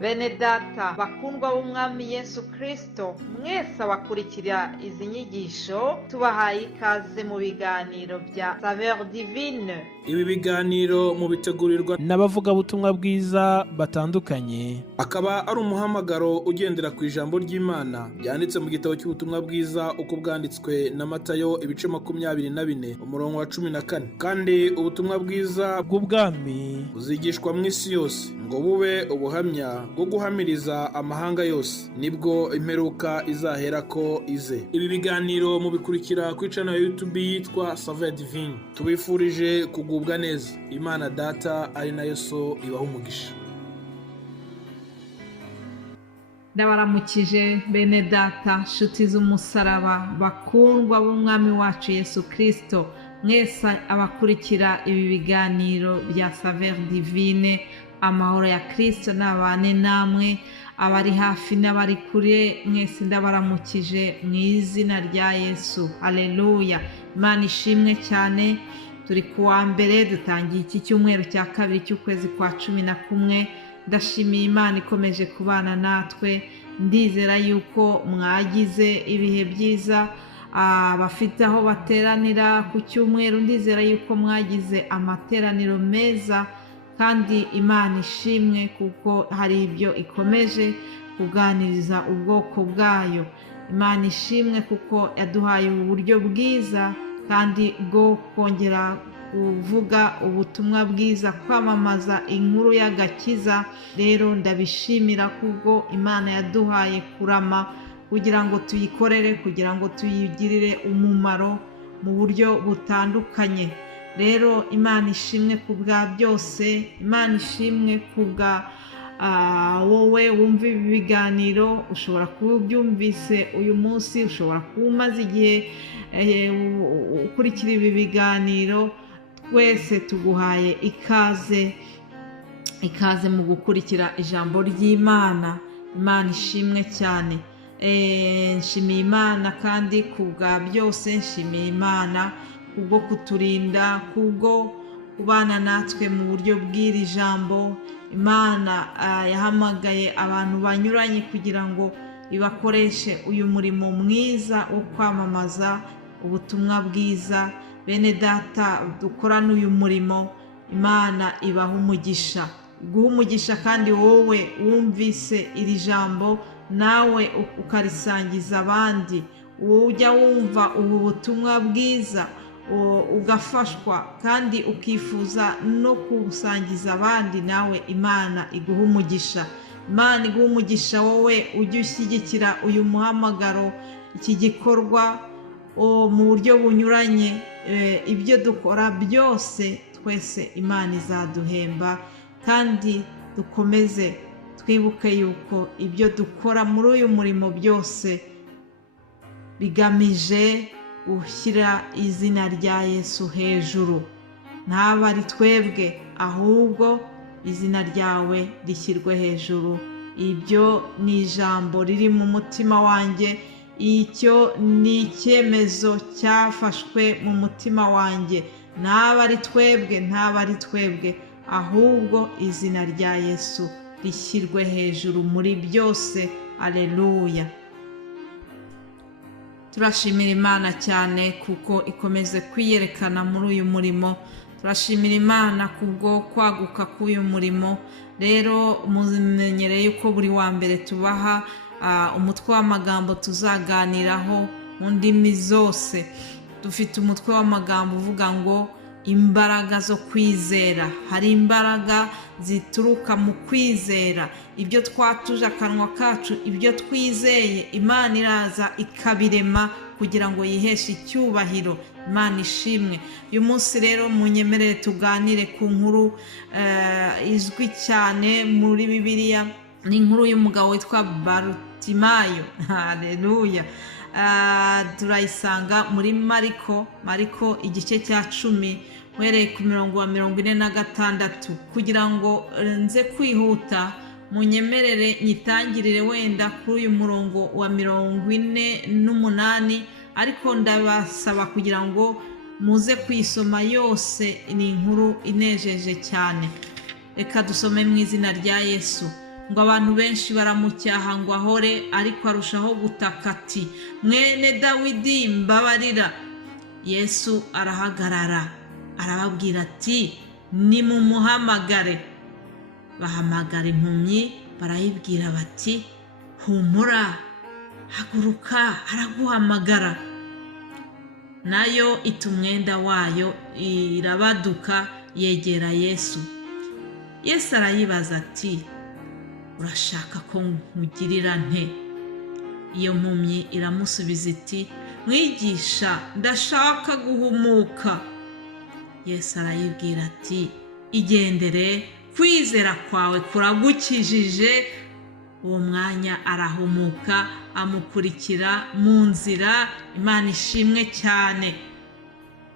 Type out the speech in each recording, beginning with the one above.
Bene data bakundwa b'umwami Yesu Kristo, mwese abakurikira izi nyigisho tubahaye ikaze mu biganiro bya Saveur Divine. Ibi biganiro mu bitegurirwa n'abavugabutumwa bwiza batandukanye, akaba ari umuhamagaro ugendera ku ijambo ry'Imana byanditse mu gitabo cy'ubutumwa bwiza uko bwanditswe na Matayo ibice 24 umurongo wa 14. Kandi ubutumwa bwiza bw'ubwami buzigishwa mu isi yose ngo bube ubuhamya bwo guhamiriza amahanga yose, nibwo imperuka izahera ko ize. Ibi biganiro mubikurikira ku channel ya YouTube yitwa Saveur Divine. Tubifurije kugubwa neza. Imana Data ari nayo So ibaha umugisha. Ndabaramukije bene data, nshuti z'umusaraba, bakundwa b'umwami wacu Yesu Kristo, mwese abakurikira ibi biganiro bya Saveur Divine. Amahoro ya Kristo nabane namwe, abari hafi n'abari kure, mwese ndabaramukije mu izina rya Yesu. Haleluya. Imana ishimwe cyane. Turi kuwa mbere, dutangiye iki cyumweru cya kabiri cy'ukwezi kwa 11. Ndashimiye Imana ikomeje kubana natwe. Ndizera yuko mwagize ibihe byiza, abafite aho bateranira ku cyumweru ndizera yuko mwagize amateraniro meza, kandi Imana ishimwe kuko hari ibyo ikomeje kuganiriza ubwoko bwayo. Imana ishimwe kuko yaduhaye uburyo bwiza kandi bwo kongera kuvuga ubutumwa bwiza, kwamamaza inkuru y'agakiza. Rero ndabishimira kubwo Imana yaduhaye kurama kugira ngo tuyikorere, kugira ngo tuyigirire umumaro mu buryo butandukanye. Rero Imana ishimwe kubwa byose. Imana ishimwe kubwa wowe wumva ibi biganiro. Ushobora kuba ubyumvise uyu munsi, ushobora kuba umaze igihe ukurikira ibi biganiro. Twese tuguhaye ikaze mu gukurikira ijambo ry'Imana. Imana ishimwe cyane. Nshimiye Imana kandi kubwa byose. Nshimiye Imana kubwo kuturinda, kubwo kubana natwe mu buryo bw'iri jambo. Imana yahamagaye abantu banyuranye kugira ngo ibakoreshe uyu murimo mwiza wo kwamamaza ubutumwa bwiza. Bene data dukorana uyu murimo, Imana ibaha umugisha, guha umugisha. kandi wowe wumvise iri jambo nawe ukarisangiza abandi, ujya wumva ubu butumwa bwiza ugafashwa kandi ukifuza no kubusangiza abandi, nawe Imana iguha umugisha. Imana iguha umugisha wowe ujye ushyigikira uyu muhamagaro, iki gikorwa mu buryo bunyuranye. Ibyo dukora byose twese Imana izaduhemba, kandi dukomeze twibuke yuko ibyo dukora muri uyu murimo byose bigamije gushyira izina rya Yesu hejuru. Ntabwo ari twebwe, ahubwo izina ryawe rishyirwe hejuru. Ibyo ni ijambo riri mu mutima wanjye. Icyo ni icyemezo cyafashwe mu mutima wanjye. Ntabwo ari twebwe, ahubwo izina rya Yesu rishyirwe hejuru muri byose. Aleluya. Turashimira Imana cyane kuko ikomeze kwiyerekana muri uyu murimo. Turashimira Imana kubwo kwaguka k'uyu murimo. Rero mumenyereye yuko buri wa mbere tubaha umutwe w'amagambo tuzaganiraho mu ndimi zose. Dufite umutwe w'amagambo uvuga ngo imbaraga zo kwizera. Hari imbaraga zituruka mu kwizera. Ibyo twatuje akanwa kacu, ibyo twizeye, Imana iraza ikabirema kugira ngo yiheshe icyubahiro. Imana ishimwe. Uyu munsi rero munyemerere tuganire ku nkuru izwi cyane muri Bibiliya. Ni inkuru y'umugabo witwa Barutimayo. Haleluya. Turayisanga muri Mariko igice cya 10 uhereye ku mirongo wa 46. Kugira ngo nze kwihuta, munyemerere nyitangirire wenda kuri uyu murongo wa 48, ariko ndabasaba kugira ngo muze kuyisoma yose. Ni inkuru inejeje cyane. Reka dusome mu izina rya Yesu. ngo abantu benshi baramucyaha ngo ahore, ariko arushaho gutaka ati, mwene Dawidi mbabarira. Yesu arahagarara arababwira ati, nimumuhamagare. Bahamagara impumyi barayibwira bati, humura, haguruka, araguhamagara. Nayo ita umwenda wayo irabaduka yegera Yesu. Yesu arayibaza ati, urashaka ko nkugirira nte? Iyo mpumyi iramusubiza iti, mwigisha, ndashaka guhumuka. Yesu arayibwira ati, igendere, kwizera kwawe kuragukijije. Uwo mwanya arahumuka, amukurikira mu nzira. Imana ishimwe cyane.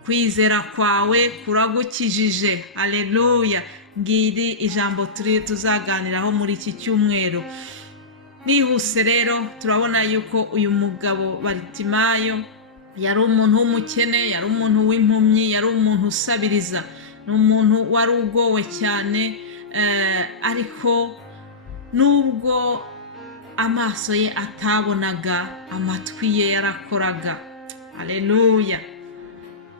Kwizera kwawe kuragukijije. Haleluya. Ngiri ijambo tuzaganiraho muri iki cyumweru. Nihuse rero turabona yuko uyu mugabo Baritimayo yari umuntu w'umukene, yari umuntu w'impumyi, yari umuntu usabiriza, ni umuntu wari ugowe cyane, ariko nubwo amaso ye atabonaga, amatwi ye yarakoraga. Haleluya.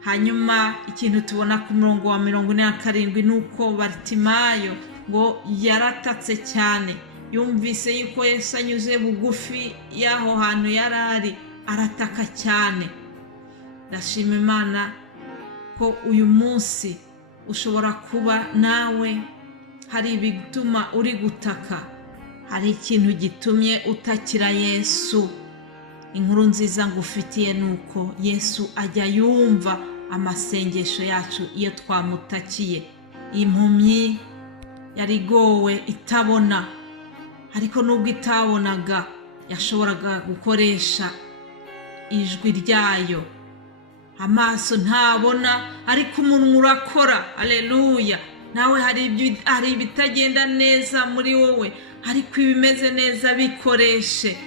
Hanyuma ikintu tubona ku murongo wa 47 nuko Baritimayo ngo yaratatse cyane, yumvise yuko Yesu anyuze bugufi y'aho hantu yarari, arataka cyane. Ndashima Imana ko uyu munsi ushobora kuba nawe hari ibituma uri gutaka, hari ikintu gitumye utakira Yesu. Inkuru nziza ngufitiye nuko Yesu ajya yumva amasengesho yacu iyo twamutakiye. Impumyi yarigowe itabona, ariko nubwo itabonaga yashoboraga gukoresha ijwi ryayo. Amaso ntabona ariko umunwa urakora. Haleluya. Nawe hari ibitagenda neza muri wowe, ariko ibimeze neza bikoreshe.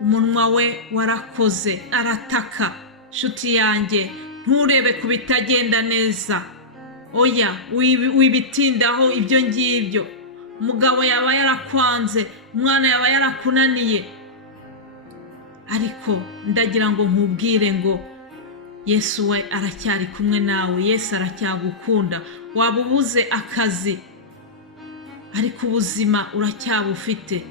Umunwa we warakoze, arataka. Nshuti yanjye, nturebe ku bitagenda neza, oya wibitindaho ibyo ngibyo. Umugabo yaba yarakwanze, umwana yaba yarakunaniye, ariko ndagira ngo nkubwire ngo Yesu we aracyari kumwe nawe. Yesu aracyagukunda. Waba ubuze akazi, ariko ubuzima uracyabufite.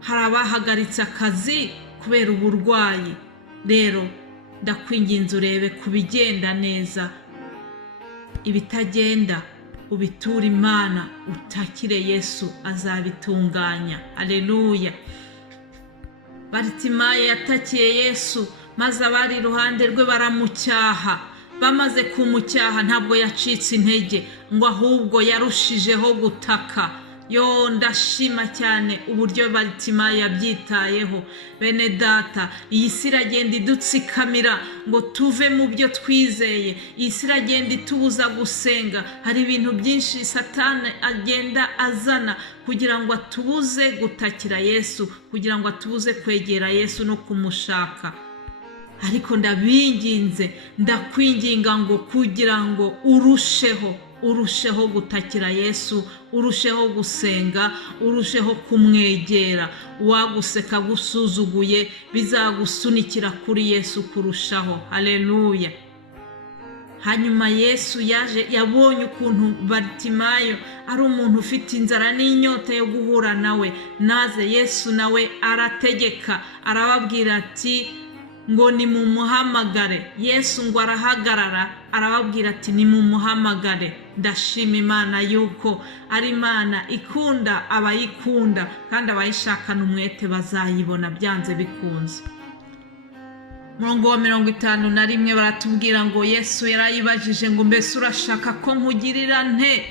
Hari abahagaritse akazi kubera uburwayi. Rero ndakwinginze urebe ku bigenda neza, ibitagenda ubitura Imana, utakire Yesu azabitunganya. Haleluya. Baritimayo yatakiye Yesu, maze abari iruhande rwe baramucyaha. Bamaze kumucyaha ntabwo yacitse intege, ngo ahubwo yarushijeho gutaka. Yo, ndashima cyane uburyo Baritimayo yabyitayeho. Bene data, iyi si iragenda idutsikamira ngo tuve mu byo twizeye. Iyi si iragenda itubuza gusenga. Hari ibintu byinshi Satani agenda azana kugira ngo atubuze gutakira Yesu, kugira ngo atubuze kwegera Yesu no kumushaka. Ariko ndabinginze, ndakwinginga ngo kugira ngo urusheho gutakira Yesu, urusheho gusenga, urusheho kumwegera. Uwaguseka gusuzuguye bizagusunikira kuri Yesu kurushaho. Haleluya. Hanyuma Yesu yabonye ukuntu Baritimayo ari umuntu ufite inzara n'inyota yo guhura nawe. Naze Yesu nawe arategeka, arababwira ati ngo nimumuhamagare. Yesu ngo arahagarara arababwira ati nimumuhamagare. Ndashima Imana yuko ari Imana ikunda abayikunda, kandi abayishakana umwete bazayibona byanze bikunze. Murongo wa 51 baratubwira ngo Yesu yarayibajije ngo mbese urashaka ko nkugirira nte?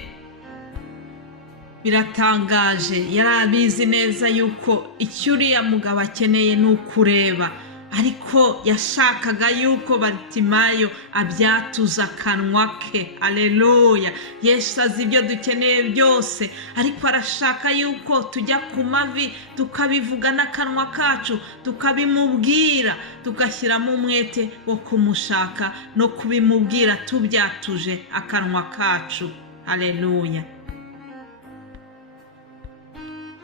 Biratangaje. Yarabizi neza yuko icyo uriya mugabo akeneye ni ukureba, ariko yashakaga yuko Baritimayo abyatuza akanwa ke. Haleluya. Yesu azi ibyo dukeneye byose, ariko arashaka yuko tujya ku mavi tukabivuga n'akanwa kacu, tukabimubwira, tugashyiramo umwete wo kumushaka no kubimubwira tubyatuje akanwa kacu. Haleluya.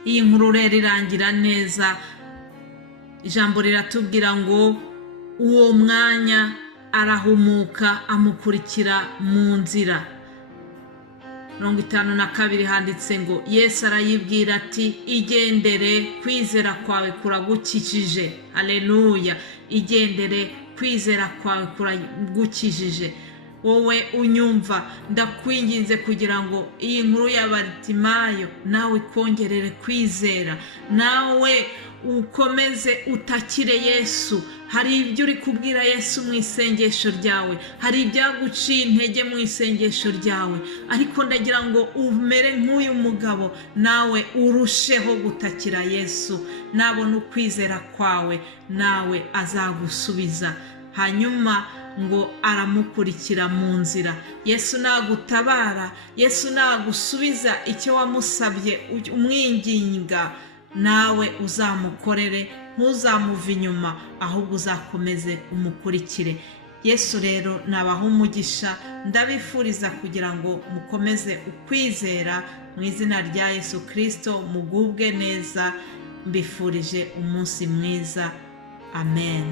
iyi nkuru rero irangira neza. Ijambo riratubwira ngo uwo mwanya arahumuka amukurikira mu nzira. 52 handitse ngo Yesu arayibwira ati igendere, kwizera kwawe kuragukijije. Haleluya, igendere, kwizera kwawe kuragukijije. Wowe unyumva, ndakwinginze kugira ngo iyi nkuru ya Baritimayo nawe ikongerere kwizera, nawe ukomeze utakire Yesu. Hari ibyo uri kubwira Yesu mu isengesho ryawe, hari ibyaguciye intege mu isengesho ryawe, ariko ndagira ngo umere nk'uyu mugabo, nawe urusheho gutakira Yesu. Nabona ukwizera kwawe, nawe azagusubiza. Hanyuma ngo aramukurikira mu nzira. Yesu nagutabara, Yesu nagusubiza icyo wamusabye umwinginga, nawe uzamukorere, ntuzamuve inyuma, ahubwo uzakomeze umukurikire. Yesu rero nabaha umugisha, ndabifuriza kugira ngo mukomeze ukwizera mu izina rya Yesu Kristo. Mugubwe neza, mbifurije umunsi mwiza. Amen.